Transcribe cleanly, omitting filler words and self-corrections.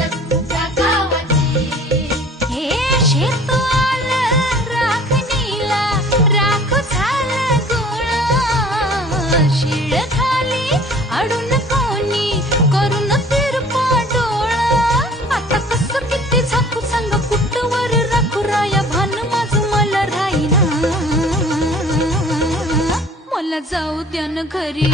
इज्जत त्या गावाची. हे शेत आलं राखणीला, राख झालं गोळा. शिळ खाली अडून कोणी करून तिरपा डोळा. आता कसं किती झाकू सांग कुठवर राखू राया. भान माझं मला राहीना, मला जाऊ द्या न घरी.